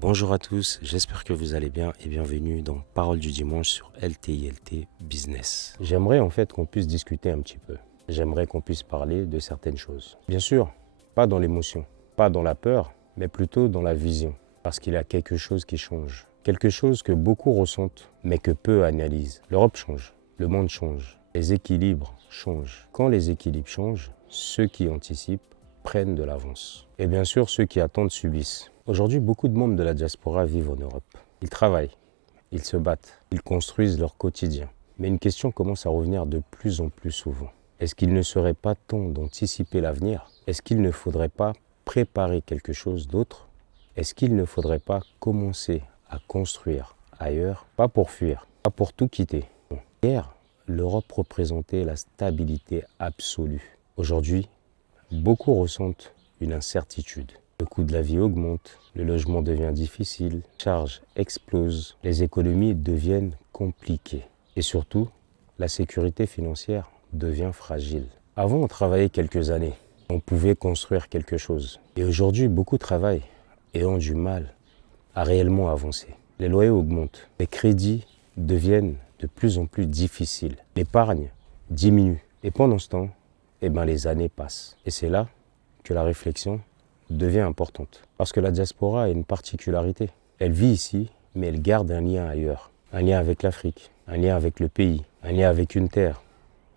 Bonjour à tous, j'espère que vous allez bien et bienvenue dans Parole du dimanche sur LTILT Business. J'aimerais en fait qu'on puisse discuter un petit peu. J'aimerais qu'on puisse parler de certaines choses. Bien sûr, pas dans l'émotion, pas dans la peur, mais plutôt dans la vision. Parce qu'il y a quelque chose qui change. Quelque chose que beaucoup ressentent, mais que peu analysent. L'Europe change, le monde change, les équilibres changent. Quand les équilibres changent, ceux qui anticipent prennent de l'avance. Et bien sûr, ceux qui attendent subissent. Aujourd'hui, beaucoup de membres de la diaspora vivent en Europe. Ils travaillent, ils se battent, ils construisent leur quotidien. Mais une question commence à revenir de plus en plus souvent. Est-ce qu'il ne serait pas temps d'anticiper l'avenir? Est-ce qu'il ne faudrait pas préparer quelque chose d'autre? Est-ce qu'il ne faudrait pas commencer à construire ailleurs? Pas pour fuir, pas pour tout quitter. Hier, l'Europe représentait la stabilité absolue. Aujourd'hui, beaucoup ressentent une incertitude. Le coût de la vie augmente, le logement devient difficile, les charges explosent, les économies deviennent compliquées. Et surtout, la sécurité financière devient fragile. Avant, on travaillait quelques années, on pouvait construire quelque chose. Et aujourd'hui, beaucoup travaillent et ont du mal à réellement avancer. Les loyers augmentent, les crédits deviennent de plus en plus difficiles, l'épargne diminue. Et pendant ce temps, les années passent. Et c'est là que la réflexion devient importante. Parce que la diaspora a une particularité. Elle vit ici, mais elle garde un lien ailleurs. Un lien avec l'Afrique, un lien avec le pays, un lien avec une terre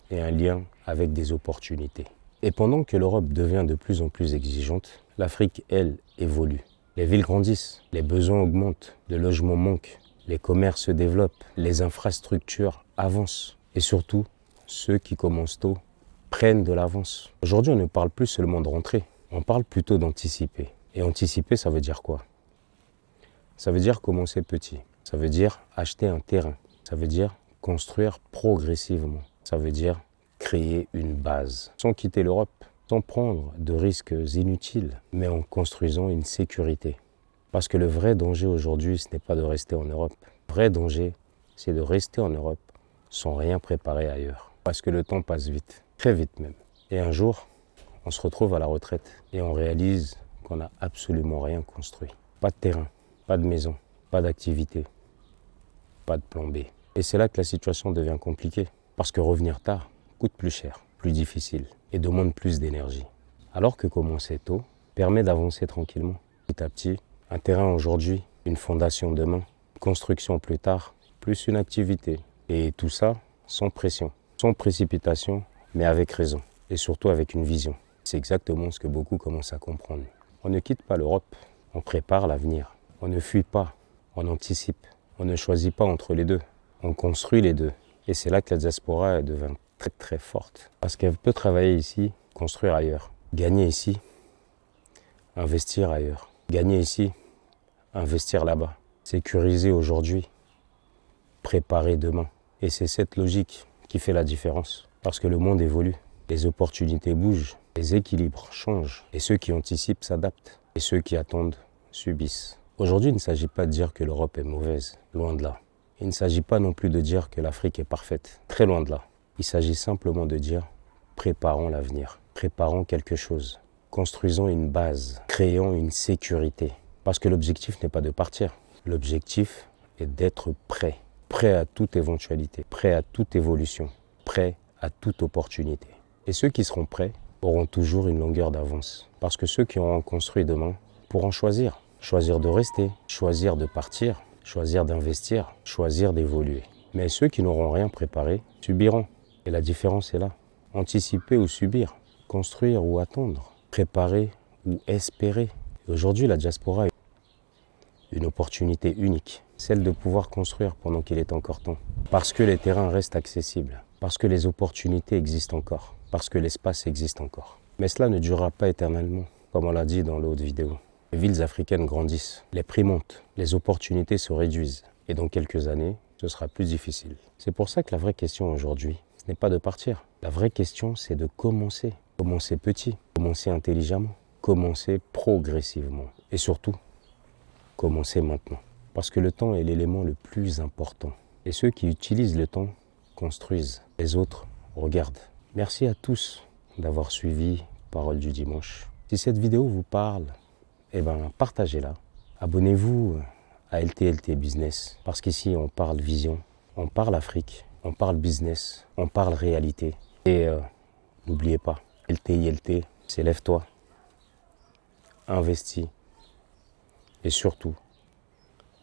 et un lien avec des opportunités. Et pendant que l'Europe devient de plus en plus exigeante, l'Afrique, elle, évolue. Les villes grandissent, les besoins augmentent, le logement manque, les commerces se développent, les infrastructures avancent. Et surtout, ceux qui commencent tôt prennent de l'avance. Aujourd'hui, on ne parle plus seulement de rentrer, on parle plutôt d'anticiper. Et anticiper, ça veut dire quoi? Ça veut dire commencer petit. Ça veut dire acheter un terrain. Ça veut dire construire progressivement. Ça veut dire créer une base, sans quitter l'Europe, sans prendre de risques inutiles, mais en construisant une sécurité. Parce que le vrai danger aujourd'hui, ce n'est pas de rester en Europe. Le vrai danger, c'est de rester en Europe sans rien préparer ailleurs. Parce que le temps passe vite, très vite même. Et un jour, on se retrouve à la retraite et on réalise qu'on n'a absolument rien construit. Pas de terrain, pas de maison, pas d'activité, pas de plan B. Et c'est là que la situation devient compliquée. Parce que revenir tard coûte plus cher, plus difficile et demande plus d'énergie. Alors que commencer tôt permet d'avancer tranquillement. Petit à petit, un terrain aujourd'hui, une fondation demain, construction plus tard, plus une activité. Et tout ça sans pression, sans précipitation, mais avec raison. Et surtout avec une vision. C'est exactement ce que beaucoup commencent à comprendre. On ne quitte pas l'Europe, on prépare l'avenir. On ne fuit pas, on anticipe. On ne choisit pas entre les deux, on construit les deux. Et c'est là que la diaspora devient très très forte. Parce qu'elle peut travailler ici, construire ailleurs. Gagner ici, investir ailleurs. Gagner ici, investir là-bas. Sécuriser aujourd'hui, préparer demain. Et c'est cette logique qui fait la différence. Parce que le monde évolue, les opportunités bougent, les équilibres changent. Et ceux qui anticipent s'adaptent. Et ceux qui attendent subissent. Aujourd'hui, il ne s'agit pas de dire que l'Europe est mauvaise, loin de là. Il ne s'agit pas non plus de dire que l'Afrique est parfaite, très loin de là. Il s'agit simplement de dire, préparons l'avenir, préparons quelque chose, construisons une base, créons une sécurité. Parce que l'objectif n'est pas de partir, l'objectif est d'être prêt, prêt à toute éventualité, prêt à toute évolution, prêt à toute opportunité. Et ceux qui seront prêts auront toujours une longueur d'avance. Parce que ceux qui auront construit demain pourront choisir. Choisir de rester, choisir de partir, choisir d'investir, choisir d'évoluer. Mais ceux qui n'auront rien préparé subiront. Et la différence est là. Anticiper ou subir, construire ou attendre, préparer ou espérer. Et aujourd'hui, la diaspora est une opportunité unique, celle de pouvoir construire pendant qu'il est encore temps. Parce que les terrains restent accessibles, parce que les opportunités existent encore, parce que l'espace existe encore. Mais cela ne durera pas éternellement, comme on l'a dit dans l'autre vidéo. Les villes africaines grandissent, les prix montent, les opportunités se réduisent. Et dans quelques années, ce sera plus difficile. C'est pour ça que la vraie question aujourd'hui, ce n'est pas de partir. La vraie question, c'est de commencer. Commencer petit, commencer intelligemment, commencer progressivement. Et surtout, commencer maintenant. Parce que le temps est l'élément le plus important. Et ceux qui utilisent le temps construisent. Les autres regardent. Merci à tous d'avoir suivi Parole du dimanche. Si cette vidéo vous parle, partagez-la Abonnez-vous à LTLT Business, parce qu'ici on parle vision, on parle Afrique, on parle business, on parle réalité. Et n'oubliez pas, LTILT, c'est lève-toi, investis et surtout,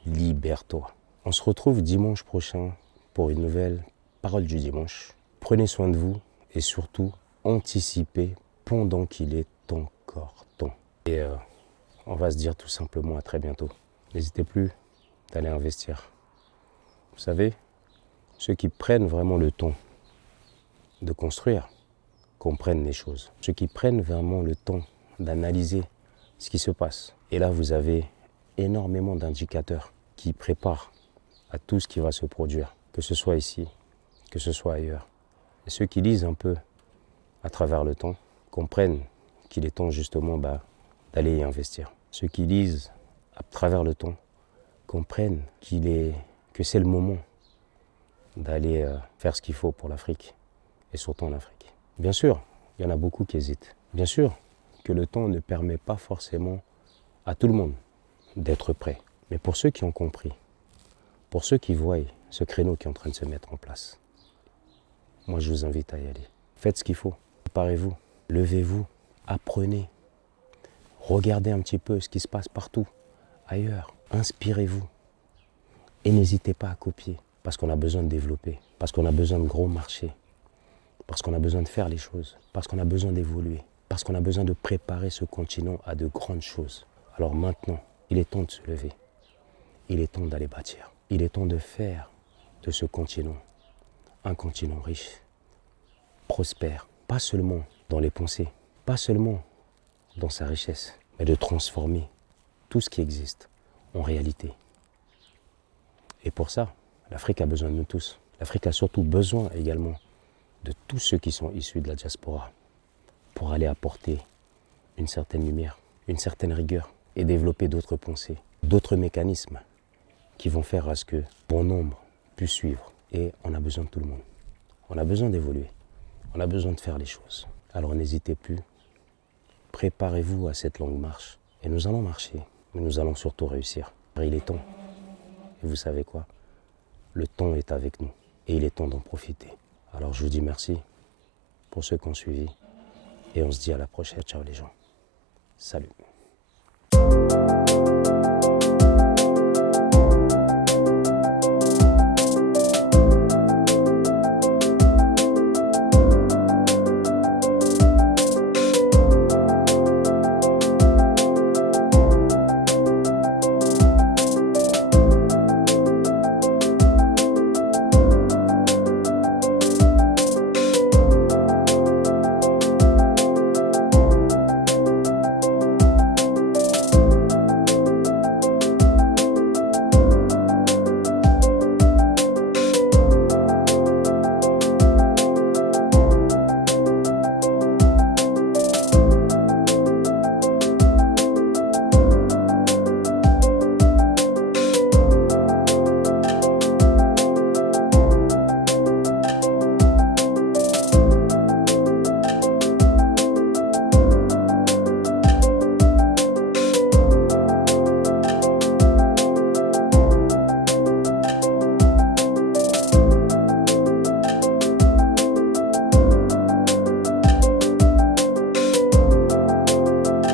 libère-toi. On se retrouve dimanche prochain pour une nouvelle parole du dimanche. Prenez soin de vous et surtout, anticipez pendant qu'il est encore temps. Et on va se dire tout simplement à très bientôt. N'hésitez plus d'aller investir. Vous savez, ceux qui prennent vraiment le temps de construire comprennent les choses. Ceux qui prennent vraiment le temps d'analyser ce qui se passe. Et là, vous avez énormément d'indicateurs qui préparent à tout ce qui va se produire, que ce soit ici, que ce soit ailleurs. Et ceux qui lisent un peu à travers le temps comprennent qu'il est temps justement d'aller y investir. Ceux qui lisent à travers le temps comprennent que c'est le moment d'aller faire ce qu'il faut pour l'Afrique, et surtout en Afrique. Bien sûr, il y en a beaucoup qui hésitent. Bien sûr que le temps ne permet pas forcément à tout le monde d'être prêt. Mais pour ceux qui ont compris, pour ceux qui voient ce créneau qui est en train de se mettre en place, moi je vous invite à y aller. Faites ce qu'il faut, préparez-vous, levez-vous, apprenez, regardez un petit peu ce qui se passe partout, ailleurs, inspirez-vous et n'hésitez pas à copier. Parce qu'on a besoin de développer, parce qu'on a besoin de gros marchés, parce qu'on a besoin de faire les choses, parce qu'on a besoin d'évoluer, parce qu'on a besoin de préparer ce continent à de grandes choses. Alors maintenant, il est temps de se lever, il est temps d'aller bâtir, il est temps de faire de ce continent un continent riche, prospère, pas seulement dans les pensées, pas seulement dans sa richesse, mais de transformer tout ce qui existe en réalité. Et pour ça, l'Afrique a besoin de nous tous. L'Afrique a surtout besoin également de tous ceux qui sont issus de la diaspora pour aller apporter une certaine lumière, une certaine rigueur et développer d'autres pensées, d'autres mécanismes qui vont faire à ce que bon nombre puisse suivre. Et on a besoin de tout le monde. On a besoin d'évoluer. On a besoin de faire les choses. Alors n'hésitez plus. Préparez-vous à cette longue marche. Et nous allons marcher, mais nous allons surtout réussir. Car il est temps. Et vous savez quoi? Le temps est avec nous et il est temps d'en profiter. Alors je vous dis merci pour ceux qui ont suivi et on se dit à la prochaine. Ciao les gens. Salut.